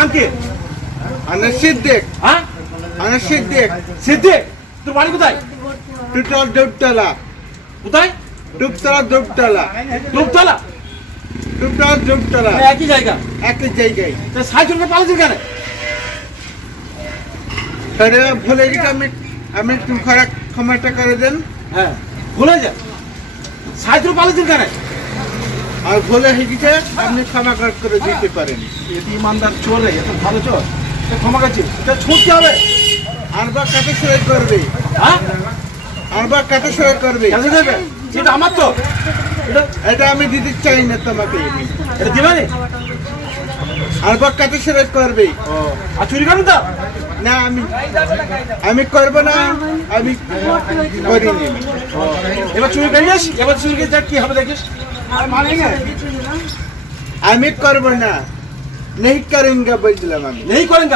नाम के अनस सिद्दीक हाँ अनस सिद्दीक सिद्दीक তোর বাড়ি কোথায় टूटल दुबतला কোথায় दुबतला दुबतला রূপতলা टूटल दुबतला একই জায়গা एक ही जगह তা সাইকেল করে পালাচ্ছিস কেন তাহলে ভুলে গেছি আমি একটু ক্ষমাটা করে দেন হ্যাঁ ভুলে যা সাইকেল পালাচ্ছিস কেন আর ভুলে হয়ে গেছে আপনি ক্ষমা করে দিতে পারেন এটি ইমানদার চোর রে এত ভালো চোর তা ক্ষমা করছি তা ছুটতে হবে আরবা কাতে সহায় করবে হ্যাঁ আরবা কাতে সহায় করবে কেন দেবে এটা আমার তো এটা এটা আমি দিতে চাই না তোমাকে এটা দিবে না আরবা কাতে সহায় করবে ও আর চুরি করুন তো না আমি করব না আমি করিনি এবার চুরি করিস এবার চুরি করে দেখ কি হবে দেখিস আমি করব না नहीं करेंगे बुझलाम আমি नहीं करेंगे